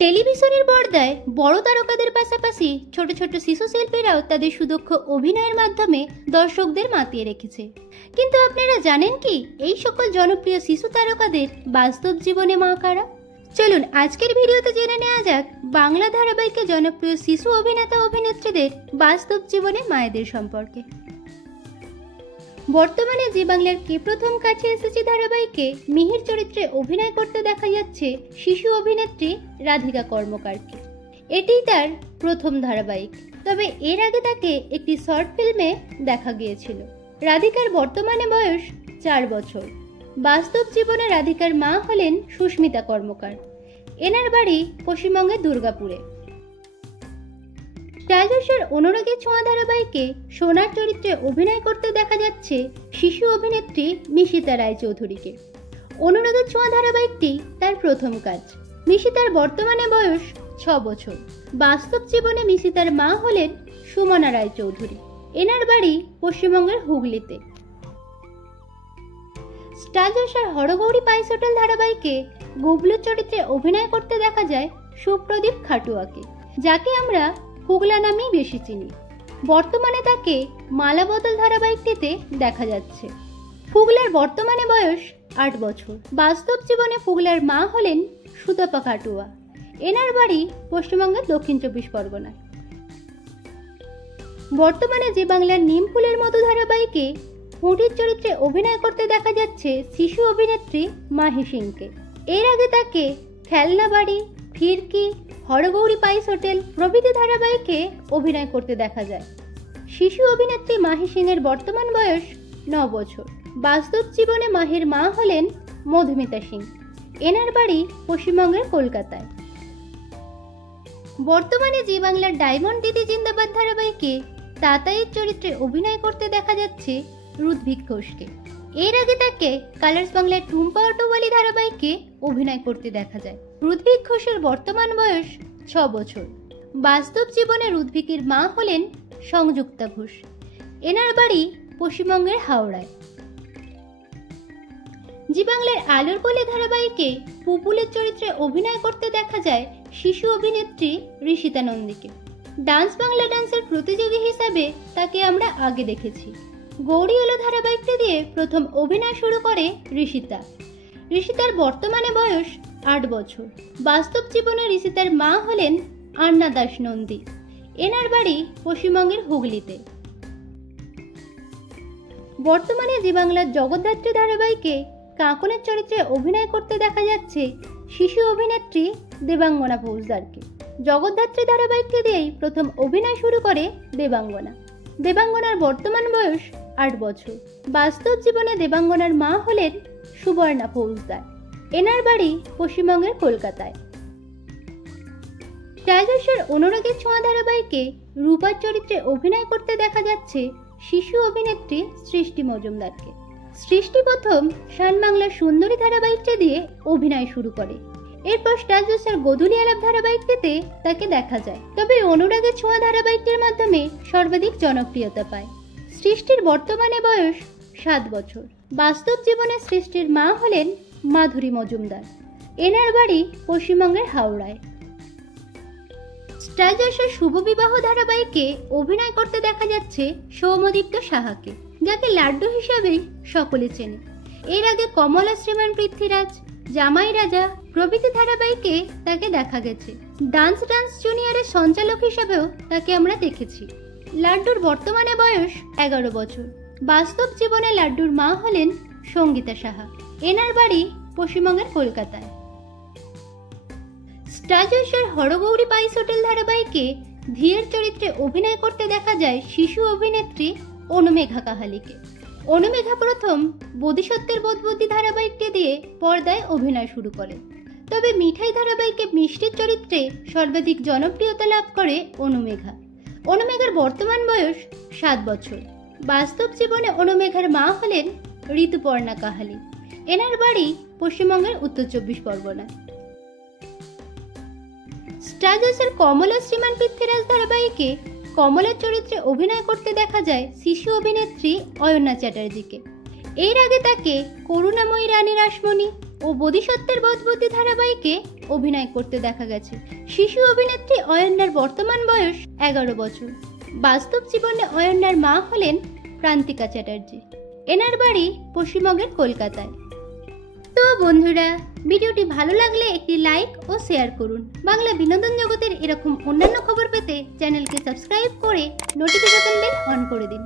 টেলিভিশনের পর্দায় বড় তারকাদের পাশাপাশি ছোট ছোট শিশু শিল্পীরাও তাদের সুদক্ষ অভিনয়ের মাধ্যমে দর্শকদের মাতিয়ে রেখেছে। কিন্তু আপনারা জানেন কি এই সকল জনপ্রিয় শিশু তারকাদের বাস্তব জীবনে মা কারা? চলুন আজকের ভিডিওতে জেনে নেওয়া যাক বাংলা ধারাবাহিকে জনপ্রিয় শিশু অভিনেতা অভিনেত্রীদের বাস্তব জীবনে মায়েদের সম্পর্কে। বর্তমানে জি বাংলার কে প্রথম কাছে এসেছে ধারাবাহিকে মিহির চরিত্রে অভিনয় করতে দেখা যাচ্ছে শিশু অভিনেত্রী রাধিকা কর্মকারকে। এটিই তার প্রথম ধারাবাহিক, তবে এর আগে তাকে একটি শর্ট ফিল্মে দেখা গিয়েছিল। রাধিকার বর্তমানে বয়স 4 বছর। বাস্তব জীবনে রাধিকার মা হলেন সুস্মিতা কর্মকার। এনার বাড়ি পশ্চিমবঙ্গের দুর্গাপুরে। স্টার অনুরাগের ছোঁয়া ধারাবাহিকে সোনার চরিত্রে অভিনয় করতে দেখা যাচ্ছে শিশু অভিনেত্রী মিশিতা রায়চৌধুরীকে। অনুরাগের ছোঁয়া ধারাবাহিকটি তার প্রথম কাজ। মিশিতার বর্তমানে বয়স 6 বছর। বাস্তব জীবনে মিশিতার মা হলেন সুমনা রায়চৌধুরী। এনার বাড়ি পশ্চিমবঙ্গের হুগলিতে। স্টার হরগৌরী পাইস হোটেল ধারাবাহিকে গুবলু চরিত্রে অভিনয় করতে দেখা যায় সুপ্রদীপ খাটুয়াকে, যাকে আমরা হুগলা নামেই বেশি চিনি। বর্তমানে তাকে মালা বদল ধারাবাহিকটিতে দেখা যাচ্ছে। ফুগলার বর্তমানে বয়স 8 বছর। বাস্তব জীবনে ফুগলার মা হলেন সুতপা খাটুয়া। এনার বাড়ি পশ্চিমবঙ্গের দক্ষিণ 24 পরগনায়। বর্তমানে যে বাংলার নিম ফুলের মতো ধারাবাহিকে পুঁটির চরিত্রে অভিনয় করতে দেখা যাচ্ছে শিশু অভিনেত্রী মাহি সিংকে। এর আগে তাকে খেলনা বাড়ি, ফিরকি, হরগৌরী পাইস হোটেল প্রভৃতি ধারাবাহিকে অভিনয় করতে দেখা যায়। শিশু অভিনেত্রী মাহি সিং এর বর্তমান বয়স 9 বছর। বাস্তব জীবনে মাহির মা হলেন মধুমিতা সিং। এনার বাড়ি পশ্চিমবঙ্গের কলকাতায়। বর্তমানে জি বাংলার ডায়মন্ড দিদি জিন্দাবাদ ধারাবাহিকে তাতাইয়ের চরিত্রে অভিনয় করতে দেখা যাচ্ছে রুদ্ভিক ঘোষকে। এর আগে তাকে কালার্স বাংলার টুম্পা অটোওয়ালি ধারাবাহিকে অভিনয় করতে দেখা যায়। রুদ্ভিক ঘোষের বর্তমান বয়স 6 বছর। বাস্তব জীবনে রুদ্ভিকের মা হলেন সংযুক্তা ঘোষ। এনার বাড়ি পশ্চিমবঙ্গের হাওড়ায়। জি বাংলার আলোর কোলে ধারাবাহিকে পুপুলের চরিত্রে অভিনয় করতে দেখা যায় শিশু অভিনেত্রী ঋষিতা নন্দীকে। ডান্স বাংলা ডান্সের প্রতিযোগী হিসাবে তাকে আমরা আগে দেখেছি। গৌরী এলো ধারাবাহিকটি দিয়ে প্রথম অভিনয় শুরু করে ঋষিতা। ঋষিতার বর্তমানে বয়স 8 বছর। বাস্তব জীবনে ঋষিতার মা হলেন আন্না দাস নন্দী। এনার বাড়ি পশ্চিমবঙ্গের হুগলিতে। বর্তমানে জি বাংলার জগদ্ধাত্রী ধারাবাহিকে কাঁকনের চরিত্রে অভিনয় করতে দেখা যাচ্ছে শিশু অভিনেত্রী দেবাঙ্গনা ফৌজদারকে। জগদ্ধাত্রী ধারাবাহিকটি দিয়েই প্রথম অভিনয় শুরু করে দেবাঙ্গনা। দেবাঙ্গনার বর্তমান বয়স 8 বছর। বাস্তব জীবনে দেবাঙ্গনার মা হলেন সুবর্ণা ফৌজদার। এনার বাড়ি পশ্চিমবঙ্গের কলকাতায়। স্টার অনুরাগের ছোঁয়া ধারাবাহিকে রূপার চরিত্রে অভিনয় করতে দেখা যাচ্ছে শিশু অভিনেত্রী সৃষ্টি মজুমদারকে। সৃষ্টি প্রথম শান বাংলার সুন্দরী ধারাবাহিকটি দিয়ে অভিনয় শুরু করে। এরপর স্টার গোধূলি আলাপ ধারাবাহিকটিতে তাকে দেখা যায়, তবে অনুরাগের ছোঁয়া ধারাবাহিকটির মাধ্যমে সর্বাধিক জনপ্রিয়তা পায়। সৃষ্টির বর্তমানে বয়স 7 বছর। বাস্তব জীবনে সৃষ্টির মা হলেন মাধুরী মজুমদার। এনার বাড়ি পশ্চিমবঙ্গের হাওড়ায়। স্টার শুভ বিবাহ ধারাবাহিকে অভিনয় করতে দেখা যাচ্ছে সৌম্যদীপ্ত সাহাকে, যাকে লাড্ডু হিসাবেই সকলে চেনে। এর আগে কমলা শ্রীমান পৃথ্বীরাজ, জামাই রাজা প্রভৃতি ধারাবাহিকে তাকে দেখা গেছে। ডান্স জুনিয়রের সঞ্চালক হিসাবেও তাকে আমরা দেখেছি। লাড্ডুর বর্তমানে বয়স 11 বছর। বাস্তব জীবনে লাড্ডুর মা হলেন সঙ্গীতা সাহা। এনার বাড়ি পশ্চিমবঙ্গের কলকাতায়। স্টার হরগৌরী পাইস হোটেল ধারাবাহিকে ধীরের চরিত্রে অভিনয় করতে দেখা যায় শিশু অভিনেত্রী অনুমেঘা কাহালিকে। অনুমেঘা প্রথম বোধিসত্ত্বের বোধবুদ্ধি ধারাবাহিকটি দিয়ে পর্দায় অভিনয় শুরু করে, তবে মিঠাই ধারাবাহিকে মিষ্টির চরিত্রে সর্বাধিক জনপ্রিয়তা লাভ করে অনুমেঘা। অনুমেঘার বর্তমান বয়স 7 বছর। বাস্তব জীবনে অনুমেঘার মা হলেন ঋতুপর্ণা কাহালি। এনার বাড়ি পশ্চিমবঙ্গের উত্তর 24 পরগনায়। স্টার কমলা শ্রীমান পৃথ্বীরাজ ধারাবাহিকে কমলার চরিত্রে অভিনয় করতে দেখা যায় শিশু অভিনেত্রী অয়ন্যা চ্যাটার্জিকে। এর আগে তাকে করুণাময়ী রানী রাসমণি, ও বোধিসত্ত্বের বোধবুদ্ধি ধারাবাহিকে অভিনয় করতে দেখা গেছে। শিশু অভিনেত্রী অয়ন্যার বর্তমান বয়স 11 বছর। বাস্তব জীবনে অয়ন্যার মা হলেন প্রান্তিকা চ্যাটার্জি। এনার বাড়ি পশ্চিমবঙ্গের কলকাতায়। তো বন্ধুরা, ভিডিওটি ভালো লাগলে একটি লাইক ও শেয়ার করুন। বাংলা বিনোদন জগতের এরকম অন্যান্য খবর পেতে চ্যানেলকে সাবস্ক্রাইব করে নোটিফিকেশন বেল অন করে দিন।